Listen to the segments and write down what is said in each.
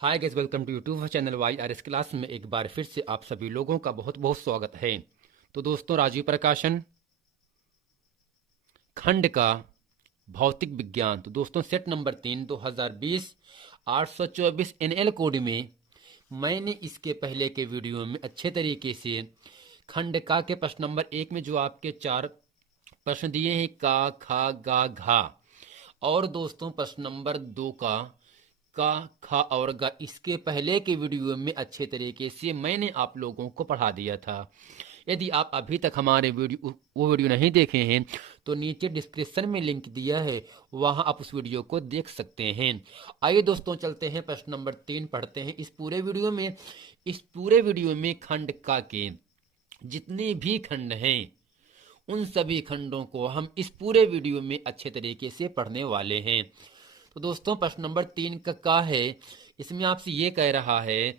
Hi guys, welcome to YouTube channel Y R S class में एक बार फिर से आप सभी लोगों का बहुत बहुत स्वागत है। तो दोस्तों, राजीव प्रकाशन खंड का भौतिक विज्ञान। तो दोस्तों, सेट नंबर 3 2020 824 एनएल कोड में मैंने इसके पहले के वीडियो में अच्छे तरीके से खंड का के प्रश्न नंबर 1 में जो आपके 4 प्रश्न दिए हैं, का, खा, गा, घा, और दोस्तों प्रश्न नंबर 2 का, खा और गा, इसके पहले के वीडियो में अच्छे तरीके से मैंने आप लोगों को पढ़ा दिया था। यदि आप अभी तक हमारे वो वीडियो नहीं देखे हैं तो नीचे डिस्क्रिप्शन में लिंक दिया है, वहां आप उस वीडियो को देख सकते हैं। आइए दोस्तों, चलते हैं प्रश्न नंबर 3 पढ़ते हैं। इस पूरे वीडियो में खंड का के जितने भी खंड हैं उन सभी खंडों को हम इस पूरे वीडियो में अच्छे तरीके से पढ़ने वाले हैं। तो दोस्तों, प्रश्न नंबर 3 का है, इसमें आपसे ये कह रहा है,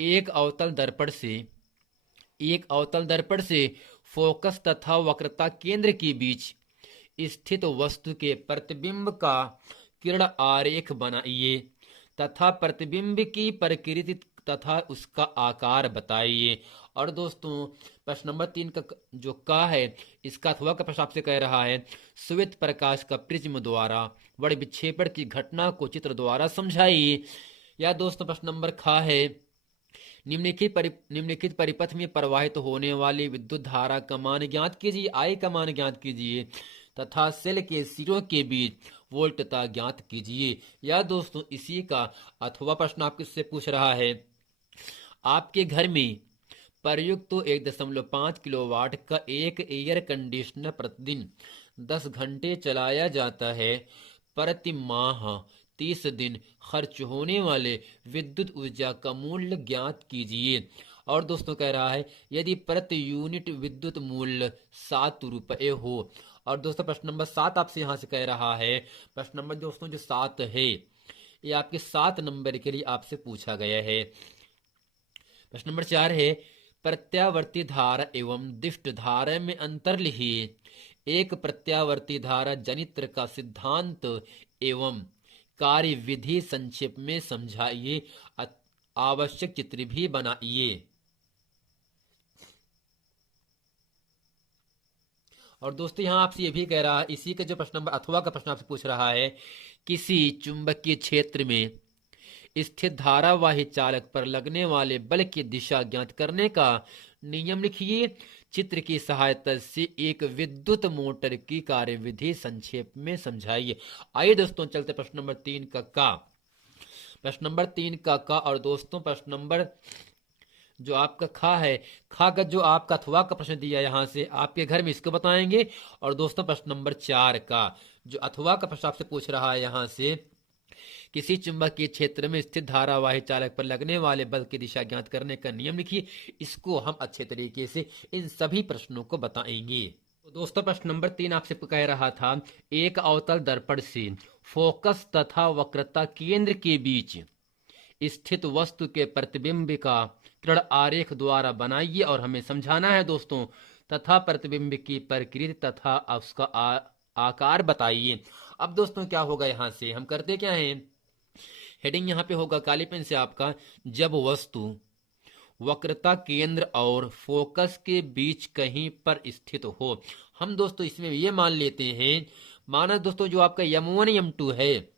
एक अवतल दर्पण से फोकस तथा वक्रता केंद्र के बीच स्थित वस्तु के प्रतिबिंब का किरण आरेख बनाइए तथा प्रतिबिंब की प्रकृति तथा उसका आकार बताइए। और दोस्तों, प्रश्न नंबर 3 का जो का है, इसका अथवा का प्रश्न आपसे कह रहा है, श्वेत प्रकाश का प्रिज्म द्वारा बड़े विक्षेपण की घटना को चित्र द्वारा समझाइए। या दोस्तों, प्रश्न नंबर खा है, निम्नलिखित परिपथ में प्रवाहित होने वाली विद्युत धारा का मान ज्ञात कीजिए, आई का मान ज्ञात कीजिए तथा सेल के सिरों के बीच वोल्टता ज्ञात कीजिए। या दोस्तों, इसी का अथवा प्रश्न आपसे किससे पूछ रहा है, आपके घर में प्रयुक्त 1.5 किलोवाट का एक एयर कंडीशनर प्रतिदिन 10 घंटे चलाया जाता है, प्रति माह 30 दिन खर्च होने वाले विद्युत ऊर्जा का मूल्य ज्ञात कीजिए। और दोस्तों कह रहा है, यदि प्रति यूनिट विद्युत मूल्य 7 रुपये हो। और दोस्तों, प्रश्न नंबर 7 आपसे यहाँ से कह रहा है, प्रश्न नंबर दोस्तों जो 7 है, ये आपके 7 नंबर के लिए आपसे पूछा गया है। प्रश्न नंबर 4 है, प्रत्यावर्ती धारा एवं दिष्ट धारा में अंतर लिखिए। एक प्रत्यावर्ती धारा जनित्र का सिद्धांत एवं कार्य विधि संक्षेप में समझाइए, आवश्यक चित्र भी बनाइए। और दोस्तों, यहां आपसे ये भी कह रहा है, इसी का जो प्रश्न नंबर अथवा का प्रश्न आपसे पूछ रहा है, किसी चुंबकीय क्षेत्र में स्थित धारावाही चालक पर लगने वाले बल की दिशा ज्ञात करने का नियम लिखिए। चित्र की सहायता से एक विद्युत मोटर की कार्यविधि संक्षेप में समझाइए। आइए दोस्तों, चलते प्रश्न नंबर 3 का। प्रश्न नंबर 3 का और दोस्तों प्रश्न नंबर जो आपका खा है, खा का जो आपका अथवा का प्रश्न दिया यहां से आपके घर में इसको बताएंगे। और दोस्तों, प्रश्न नंबर 4 का जो अथवा का प्रश्न आपसे पूछ रहा है, यहां से किसी चुंबकीय क्षेत्र में स्थित धारावाही चालक पर लगने वाले बल की दिशा ज्ञात करने का नियम लिखिए। इसको हम अच्छे तरीके से इन सभी प्रश्नों को बताएंगे। तो दोस्तों, प्रश्न नंबर 3 आपसे कह रहा था, एक अवतल दर्पण से फोकस तथा वक्रता केंद्र के बीच स्थित वस्तु के प्रतिबिंब का किरण आरेख द्वारा बनाइए और हमें समझाना है दोस्तों, तथा प्रतिबिंब की प्रकृति तथा उसका आकार बताइए। अब दोस्तों क्या होगा, यहां से हम करते क्या हैं, हेडिंग यहाँ पे होगा काली पेन से आपका, जब वस्तु वक्रता केंद्र और फोकस के बीच कहीं पर स्थित हो। हम दोस्तों इसमें ये मान लेते हैं, माना दोस्तों जो आपका M1 M2 है,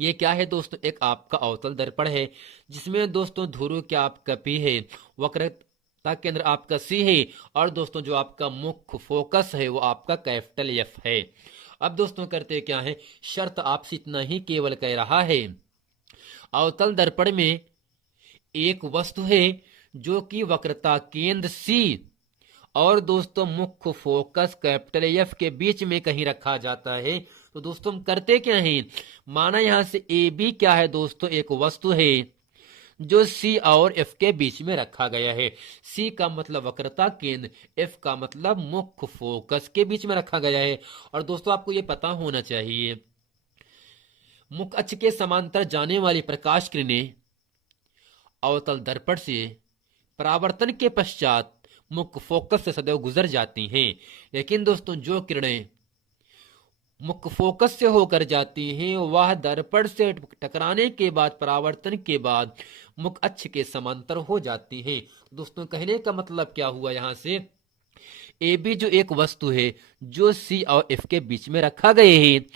ये क्या है दोस्तों, एक आपका अवतल दर्पण है जिसमें दोस्तों ध्रुव क्या आपका P है, वक्रता केंद्र आपका C है, और दोस्तों जो आपका मुख्य फोकस है वो आपका कैपिटल F है। अब दोस्तों करते क्या है, शर्त आपसे इतना ही केवल कह रहा है, अवतल दर्पण में एक वस्तु है जो कि वक्रता केंद्र C और दोस्तों मुख्य फोकस कैपिटल F के बीच में कहीं रखा जाता है। तो दोस्तों हम करते क्या हैं, माना यहां से AB क्या है दोस्तों, एक वस्तु है जो C और F के बीच में रखा गया है। C का मतलब वक्रता केंद्र, F का मतलब मुख्य फोकस के बीच में रखा गया है। और दोस्तों आपको यह पता होना चाहिए, मुख्य अक्ष के समांतर जाने वाली प्रकाश किरणें अवतल दर्पण से परावर्तन के पश्चात मुख्य फोकस से सदैव गुजर जाती हैं। लेकिन दोस्तों जो किरणें मुख्य फोकस से होकर जाती हैं, वह दर्पण से टकराने के बाद, परावर्तन के बाद मुख्य अक्ष के समांतर हो जाती हैं। दोस्तों कहने का मतलब क्या हुआ यहाँ से, ए बी जो एक वस्तु है जो सी और एफ के बीच में रखा गए है,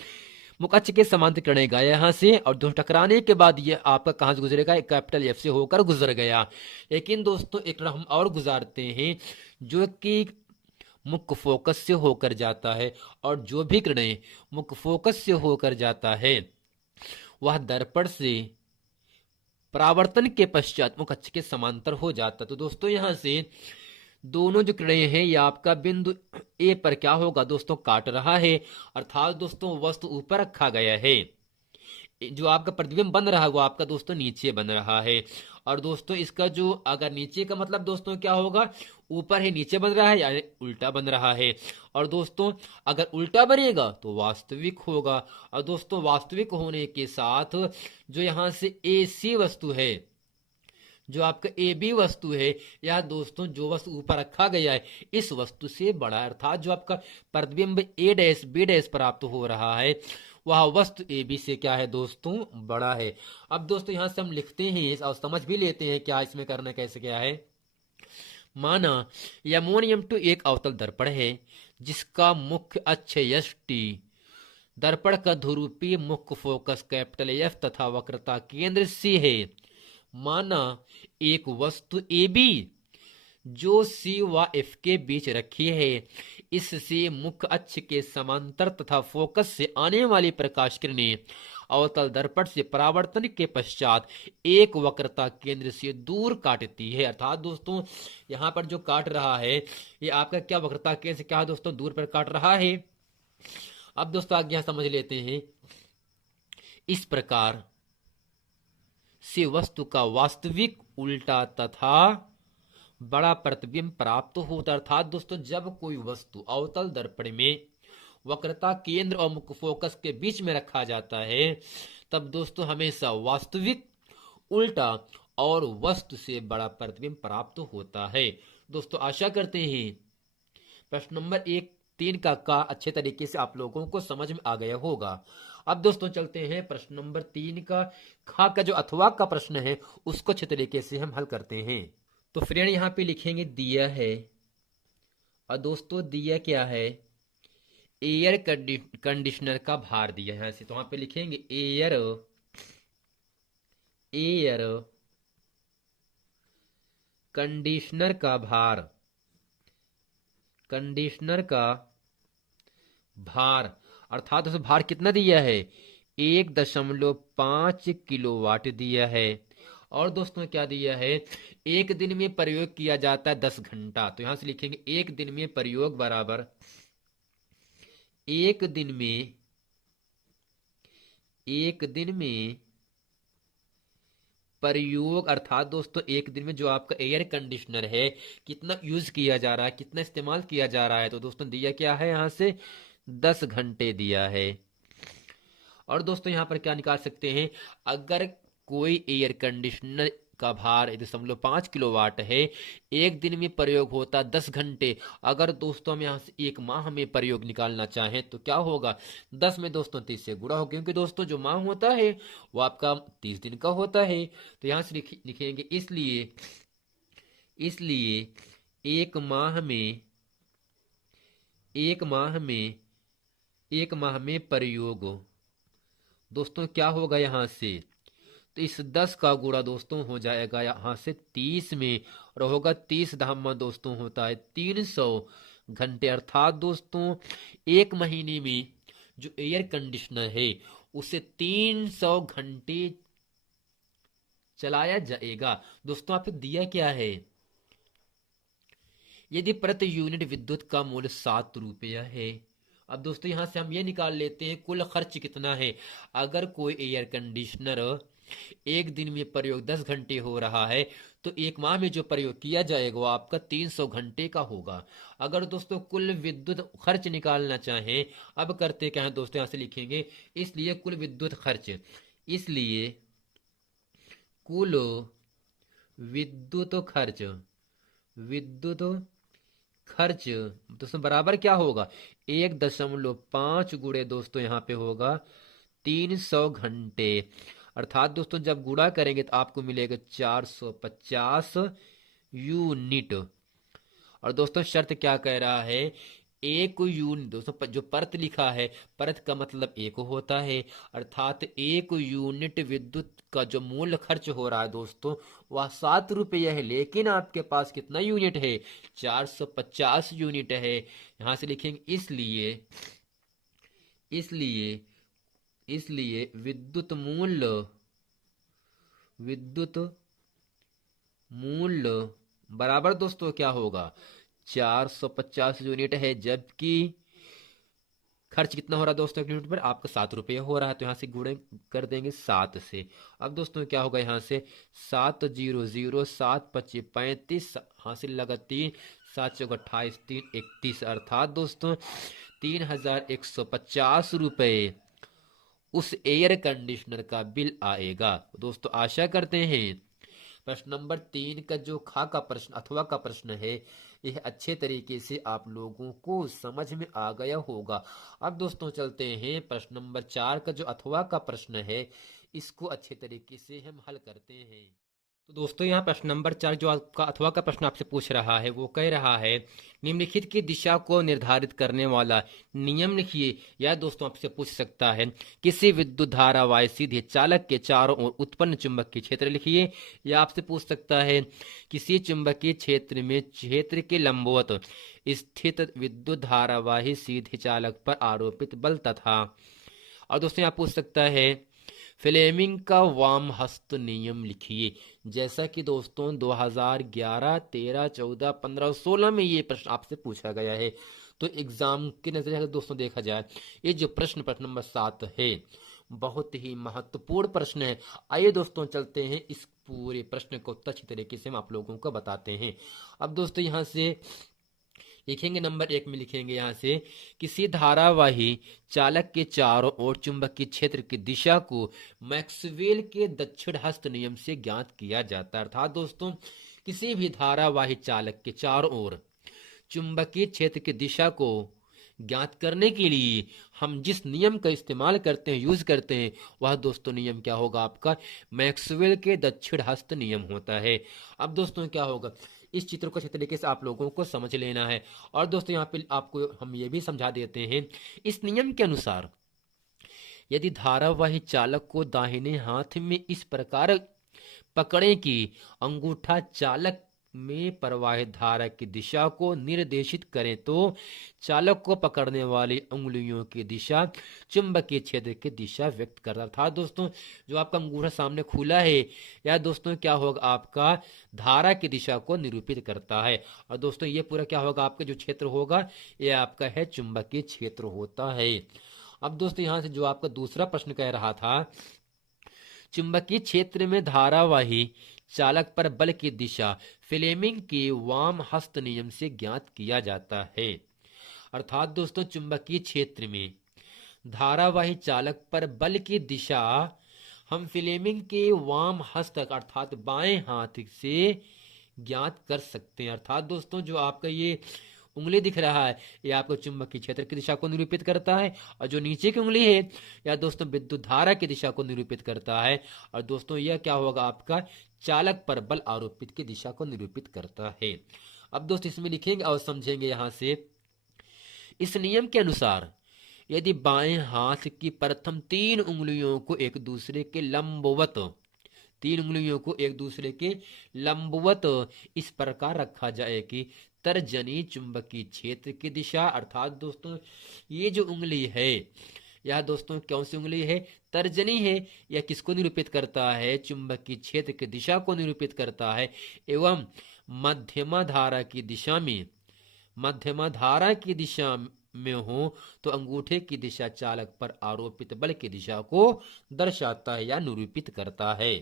मुख्य अक्ष के समांतर किरणें गए यहाँ से, और दोस्तों टकराने के बाद ये आपका कहां से गुजरेगा, एक कैपिटल एफ से होकर गुजर गया। लेकिन दोस्तों एक हम और गुजारते हैं जो कि मुख्य फोकस से होकर जाता है, और जो भी किरणें मुख्य फोकस से होकर जाता है वह दर्पण से परावर्तन के पश्चात मुख्य अक्ष के समांतर हो जाता। तो दोस्तों यहां से दोनों जो किरणें हैं, ये आपका बिंदु ए पर क्या होगा दोस्तों, काट रहा है, अर्थात दोस्तों वस्तु ऊपर रखा गया है, जो आपका प्रतिबिंब बन रहा है वो आपका दोस्तों नीचे बन रहा है। और दोस्तों इसका जो अगर नीचे का मतलब दोस्तों क्या होगा, ऊपर है नीचे बन रहा है, यानी उल्टा बन रहा है। और दोस्तों अगर उल्टा बनेगा तो वास्तविक होगा। और दोस्तों वास्तविक होने के साथ जो यहां से ए सी वस्तु है, जो आपका ए बी वस्तु है, यह दोस्तों जो वस्तु ऊपर रखा गया है इस वस्तु से बड़ा है, अर्थात जो आपका प्रतिबिंब ए डैश बी डैश प्राप्त हो रहा है वह वस्तु ए बी से क्या है दोस्तों, बड़ा है। अब दोस्तों यहां से हम लिखते हैं और समझ भी लेते हैं क्या इसमें करना कैसे क्या है। माना यमोनियम टू एक अवतल दर्पण है जिसका मुख्य अक्ष एस टी, दर्पण का ध्रुवीय मुख्य फोकस कैपिटल एफ तथा वक्रता केंद्र सी है। माना एक वस्तु ए बी जो सी व एफ के बीच रखी है, इससे मुख्य अक्ष के समांतर तथा फोकस से आने वाली प्रकाश किरणें अवतल दर्पण से परावर्तन के पश्चात एक वक्रता केंद्र से दूर काटती है। अर्थात दोस्तों यहां पर जो काट रहा है ये आपका क्या वक्रता केंद्र से क्या दोस्तों दूर पर काट रहा है। अब दोस्तों आगे यहां समझ लेते हैं, इस प्रकार से वस्तु का वास्तविक उल्टा तथा बड़ा प्रतिबिंब प्राप्त होता। अर्थात दोस्तों जब कोई वस्तु अवतल दर्पण में वक्रता केंद्र और मुख्य फोकस के बीच में रखा जाता है तब दोस्तों हमेशा वास्तविक उल्टा और वस्तु से बड़ा प्रतिबिंब प्राप्त होता है। दोस्तों आशा करते हैं प्रश्न नंबर 1-3 का अच्छे तरीके से आप लोगों को समझ में आ गया होगा। अब दोस्तों चलते हैं प्रश्न नंबर 3 का खा का जो अथवा का प्रश्न है उसको अच्छे तरीके से हम हल करते हैं। तो फ्रेंड यहाँ पे लिखेंगे दिया है, और दोस्तों दिया क्या है, एयर कंडीशनर का भार दिया है यहाँ से, तो वहां पे लिखेंगे एयर कंडीशनर का भार, कंडीशनर का भार, अर्थात उसे भार कितना दिया है 1.5 किलोवाट दिया है। और दोस्तों क्या दिया है, एक दिन में प्रयोग किया जाता है 10 घंटा, तो यहां से लिखेंगे एक दिन में प्रयोग बराबर एक दिन में प्रयोग, अर्थात दोस्तों एक दिन में जो आपका एयर कंडीशनर है कितना यूज किया जा रहा है, कितना इस्तेमाल किया जा रहा है, तो दोस्तों दिया क्या है यहां से 10 घंटे दिया है। और दोस्तों यहां पर क्या निकाल सकते हैं, अगर कोई एयर कंडीशनर का भार 1.5 किलोवाट है, एक दिन में प्रयोग होता 10 घंटे, अगर दोस्तों हम यहाँ से एक माह में प्रयोग निकालना चाहें तो क्या होगा 10 में दोस्तों 30 से गुणा हो, क्योंकि दोस्तों जो माह होता है वो आपका 30 दिन का होता है। तो यहाँ से लिखेंगे इसलिए एक माह में प्रयोग दोस्तों क्या होगा यहाँ से, तो इस 10 का गुणा दोस्तों हो जाएगा यहाँ से 30 में, और होगा 30 धाम दोस्तों होता है 300 घंटे। अर्थात दोस्तों एक महीने में जो एयर कंडीशनर है उसे 300 घंटे चलाया जाएगा। दोस्तों आपको दिया क्या है, यदि प्रति यूनिट विद्युत का मूल्य 7 रुपया है। अब दोस्तों यहां से हम ये निकाल लेते हैं कुल खर्च कितना है। अगर कोई एयर कंडीशनर एक दिन में प्रयोग 10 घंटे हो रहा है तो एक माह में जो प्रयोग किया जाएगा वो आपका 300 घंटे का होगा। अगर दोस्तों कुल विद्युत खर्च निकालना चाहें, अब करते क्या है दोस्तों, यहां से लिखेंगे इसलिए कुल विद्युत खर्च, इसलिए कुल विद्युत खर्च दोस्तों बराबर क्या होगा, 1.5 गुणे दोस्तों यहाँ पे होगा 300 घंटे। अर्थात दोस्तों जब गुणा करेंगे तो आपको मिलेगा 450 यूनिट। और दोस्तों शर्त क्या कह रहा है, एक यूनिट दोस्तों जो परत लिखा है, परत का मतलब एक होता है, अर्थात एक यूनिट विद्युत का जो मूल्य खर्च हो रहा है दोस्तों वह 7 रुपये है, लेकिन आपके पास कितना यूनिट है, 450 यूनिट है। यहां से लिखेंगे इसलिए इसलिए विद्युत मूल्य बराबर दोस्तों क्या होगा, 450 यूनिट है, जबकि खर्च कितना हो रहा है दोस्तों एक यूनिट पर, आपका 7 रुपये हो रहा है, तो यहाँ से गुणे कर देंगे 7 से। अब दोस्तों क्या होगा, यहाँ से 700 7 25 35 हासिल लगा 3 7 चौक 28 3 31, अर्थात दोस्तों 3150 रुपये उस एयर कंडीशनर का बिल आएगा। दोस्तों आशा करते हैं प्रश्न नंबर 3 का जो खा का प्रश्न अथवा का प्रश्न है यह अच्छे तरीके से आप लोगों को समझ में आ गया होगा। अब दोस्तों चलते हैं प्रश्न नंबर 4 का जो अथवा का प्रश्न है, इसको अच्छे तरीके से हम हल करते हैं। तो दोस्तों यहाँ प्रश्न नंबर 4 जो आपका अथवा का प्रश्न आपसे पूछ रहा है वो कह रहा है, निम्नलिखित की दिशा को निर्धारित करने वाला नियम लिखिए। यह दोस्तों आपसे पूछ सकता है किसी विद्युत धारा वाय सीधे चालक के चारों ओर उत्पन्न चुंबकीय क्षेत्र लिखिए। यह आपसे पूछ सकता है किसी चुंबकीय क्षेत्र में क्षेत्र के लंबवत स्थित विद्युत धारावाही सीधे चालक पर आरोपित बल तथा। और दोस्तों यहाँ पूछ सकता है फ्लेमिंग का वाम हस्त नियम लिखिए। जैसा कि दोस्तों 2011, 13, 14, 15 और 16 में ये प्रश्न आपसे पूछा गया है, तो एग्जाम के नजरिए से दोस्तों देखा जाए ये जो प्रश्न नंबर 7 है बहुत ही महत्वपूर्ण प्रश्न है। आइए दोस्तों चलते हैं इस पूरे प्रश्न को अच्छी तरीके से हम आप लोगों को बताते हैं। अब दोस्तों यहाँ से लिखेंगे नंबर 1 में लिखेंगे यहाँ से किसी धारावाही चालक के चारों ओर चुंबकीय क्षेत्र की दिशा को मैक्सवेल के दक्षिण हस्त नियम से ज्ञात किया जाता है। अर्थात दोस्तों किसी भी धारावाही चालक के चारों ओर चुंबकीय क्षेत्र की दिशा को ज्ञात करने के लिए हम जिस नियम का इस्तेमाल करते हैं यूज करते हैं वह दोस्तों नियम क्या होगा, आपका मैक्सवेल के दक्षिण हस्त नियम होता है। अब दोस्तों क्या होगा, इस चित्र को अच्छे तरीके से आप लोगों को समझ लेना है। और दोस्तों यहाँ पे आपको हम ये भी समझा देते हैं, इस नियम के अनुसार यदि धारावाही चालक को दाहिने हाथ में इस प्रकार पकड़ें कि अंगूठा चालक में प्रवाहित धारा की दिशा को निर्देशित करें तो चालक को पकड़ने वाली उंगलियों की दिशा चुंबकीय क्षेत्र की दिशा व्यक्त करता है। अर्थात दोस्तों जो आपका अंगूठा सामने खुला है या दोस्तों क्या होगा, आपका धारा की दिशा को निरूपित करता है। और दोस्तों ये पूरा क्या होगा, आपका जो क्षेत्र होगा ये आपका है चुंबकीय क्षेत्र होता है। अब दोस्तों यहां से जो आपका दूसरा प्रश्न कह रहा था, चुंबकीय क्षेत्र में धारावाही चालक पर बल की दिशा फ्लेमिंग के वाम हस्त नियम से ज्ञात किया जाता है। अर्थात दोस्तों चुंबकीय क्षेत्र में धारावाही चालक पर बल की दिशा हम फ्लेमिंग के वाम हस्त अर्थात बाएं हाथ से ज्ञात कर सकते हैं। अर्थात दोस्तों जो आपका ये उंगली दिख रहा है यह आपको चुंबकीय क्षेत्र की दिशा को निरूपित करता है, और जो नीचे की उंगली है यह दोस्तों विद्युत धारा की दिशा को निरूपित करता है। और दोस्तों यह क्या होगा, आपका चालक पर बल आरोपित की दिशा को निरूपित करता है। अब दोस्तों इसमें लिखेंगे और समझेंगे यहां से, इस नियम के अनुसार यदि बाएं हाथ की प्रथम 3 उंगलियों को एक दूसरे के लंबवत 3 उंगलियों को एक दूसरे के लंबवत इस प्रकार रखा जाए कि तर्जनी चुंबकीय क्षेत्र की दिशा, अर्थात दोस्तों ये जो उंगली है यह दोस्तों कौन सी उंगली है, तर्जनी है। यह किसको निरूपित करता है, चुंबकीय क्षेत्र की दिशा को निरूपित करता है। एवं मध्यमा धारा की दिशा में हो तो अंगूठे की दिशा चालक पर आरोपित बल की दिशा को दर्शाता है या निरूपित करता है।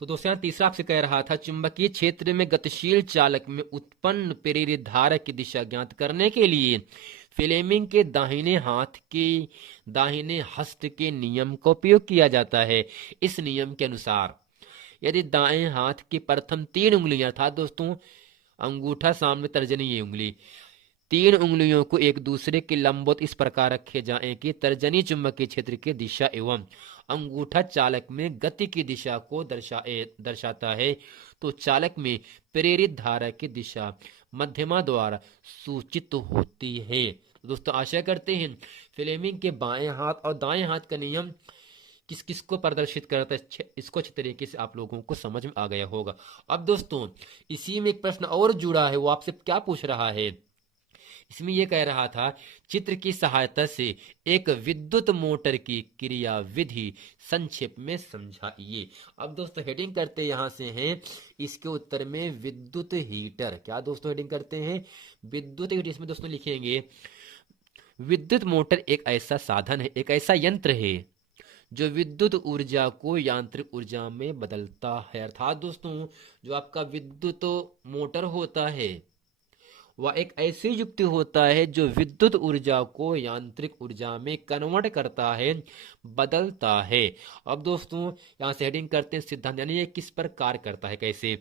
तो दोस्तों यहाँ तीसरा आपसे कह रहा था, चुंबकीय क्षेत्र में गतिशील चालक में उत्पन्न प्रेरित धारा की दिशा ज्ञात करने के लिए फ्लेमिंग के दाहिने हस्त के नियम का उपयोग किया जाता है। इस नियम के अनुसार यदि दाएं हाथ की प्रथम 3 उंगलियां अर्थात दोस्तों अंगूठा सामने, तर्जनी ये उंगली। तीन उंगलियों को एक दूसरे के लंबवत इस प्रकार रखे जाएं कि तर्जनी चुंबकीय क्षेत्र की दिशा एवं अंगूठा चालक में गति की दिशा को दर्शाता है, तो चालक में प्रेरित धारा की दिशा मध्यमा द्वारा सूचित होती है। तो दोस्तों आशा करते हैं फ्लेमिंग के बाएं हाथ और दाएं हाथ का नियम किस किस को प्रदर्शित करता है इसको अच्छे तरीके से आप लोगों को समझ में आ गया होगा। अब दोस्तों इसी में एक प्रश्न और जुड़ा है, वो आपसे क्या पूछ रहा है, इसमें यह कह रहा था चित्र की सहायता से एक विद्युत मोटर की क्रिया विधि संक्षेप में समझाइए। अब दोस्तों हेडिंग करते यहां से हैं इसके उत्तर में विद्युत हीटर। क्या दोस्तों हेडिंग करते हैं विद्युत हीटर। इसमें दोस्तों लिखेंगे विद्युत मोटर एक ऐसा साधन है, एक ऐसा यंत्र है जो विद्युत ऊर्जा को यांत्रिक ऊर्जा में बदलता है। अर्थात दोस्तों जो आपका विद्युत मोटर होता है वह एक ऐसी युक्ति होता है जो विद्युत ऊर्जा को यांत्रिक ऊर्जा में कन्वर्ट करता है, बदलता है। अब दोस्तों यहां से हेडिंग करते हैं सिद्धांत, यानी ये किस पर कार्य करता है, कैसे।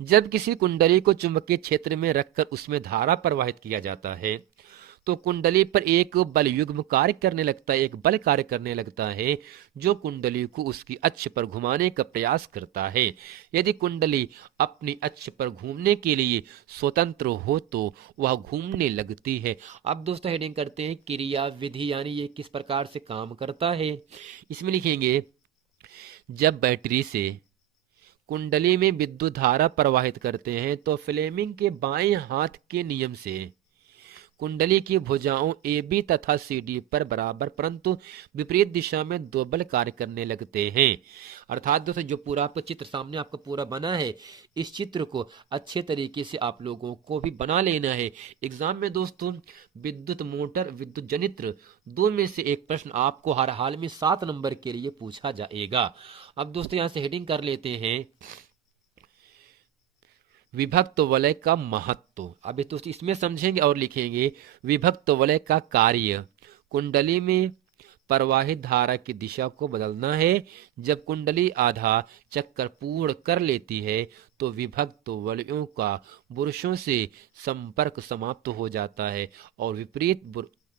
जब किसी कुंडली को चुंबकीय क्षेत्र में रखकर उसमें धारा प्रवाहित किया जाता है तो कुंडली पर एक बल युग्म कार्य करने लगता है, एक बल कार्य करने लगता है जो कुंडली को उसकी अक्ष पर घुमाने का प्रयास करता है। यदि कुंडली अपनी अक्ष पर घूमने के लिए स्वतंत्र हो तो वह घूमने लगती है। अब दोस्तों हेडिंग करते हैं क्रिया विधि, यानी ये किस प्रकार से काम करता है। इसमें लिखेंगे जब बैटरी से कुंडली में विद्युत धारा प्रवाहित करते हैं तो फ्लेमिंग के बाएं हाथ के नियम से कुंडली की भुजाओं ए बी तथा सी डी पर बराबर परंतु विपरीत दिशा में दो बल कार्य करने लगते हैं। अर्थात दोस्तों जो पूरा आपका चित्र सामने आपका पूरा बना है, इस चित्र को अच्छे तरीके से आप लोगों को भी बना लेना है। एग्जाम में दोस्तों विद्युत मोटर विद्युत जनित्र दो में से एक प्रश्न आपको हर हाल में 7 नंबर के लिए पूछा जाएगा। अब दोस्तों यहां से हेडिंग कर लेते हैं विभक्त वलय का महत्व। अभी तो इसमें समझेंगे और लिखेंगे विभक्त वलय का कार्य कुंडली में प्रवाहित धारा की दिशा को बदलना है। जब कुंडली आधा चक्कर पूर्ण कर लेती है तो विभक्त वलयों का पुरुषों से संपर्क समाप्त हो जाता है और विपरीत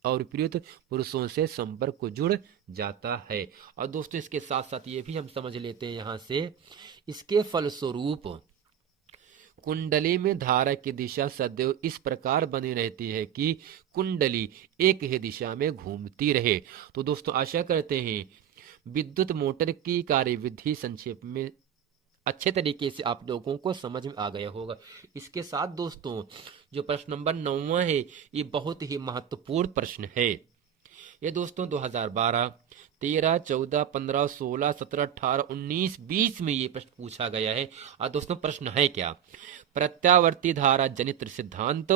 पुरुषों से संपर्क को जुड़ जाता है। और दोस्तों इसके साथ साथ ये भी हम समझ लेते हैं यहां से इसके फलस्वरूप कुंडली में धारा की दिशा सदैव इस प्रकार बनी रहती है कि कुंडली एक ही दिशा में घूमती रहे। तो दोस्तों आशा करते हैं विद्युत मोटर की कार्यविधि संक्षेप में अच्छे तरीके से आप लोगों को समझ में आ गया होगा। इसके साथ दोस्तों जो प्रश्न नंबर 9 है ये बहुत ही महत्वपूर्ण प्रश्न है। ये दोस्तों 2012, 13, 14, 15, 16, 17, 18, 19, 20 में ये प्रश्न पूछा गया है। और दोस्तों प्रश्न है क्या, प्रत्यावर्ती धारा जनित्र सिद्धांत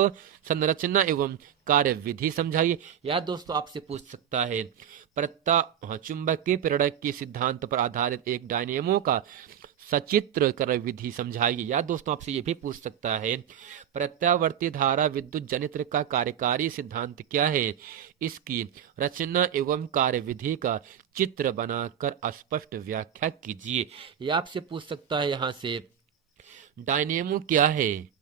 संरचना एवं कार्य विधि समझाइए। या दोस्तों आपसे पूछ सकता है चुंबकीय प्रेरक के सिद्धांत पर आधारित एक डायनेमो का सचित्र कार्य विधि समझाइए। या दोस्तों आपसे ये भी पूछ सकता है प्रत्यावर्ती धारा विद्युत जनित्र का कार्यकारी सिद्धांत क्या है, इसकी रचना एवं कार्य विधि का चित्र बनाकर स्पष्ट व्याख्या कीजिए। या आपसे पूछ सकता है यहाँ से डायनेमो क्या है।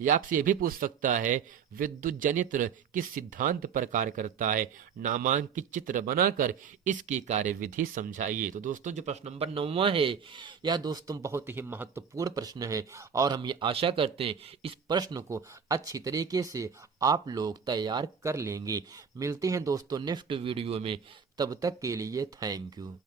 या आपसे ये भी पूछ सकता है विद्युत जनित्र किस सिद्धांत पर कार्य करता है, नामांकित चित्र बनाकर इसकी कार्यविधि समझाइए। तो दोस्तों जो प्रश्न नंबर 9 है यह दोस्तों बहुत ही महत्वपूर्ण प्रश्न है और हम ये आशा करते हैं इस प्रश्न को अच्छी तरीके से आप लोग तैयार कर लेंगे। मिलते हैं दोस्तों नेक्स्ट वीडियो में, तब तक के लिए थैंक यू।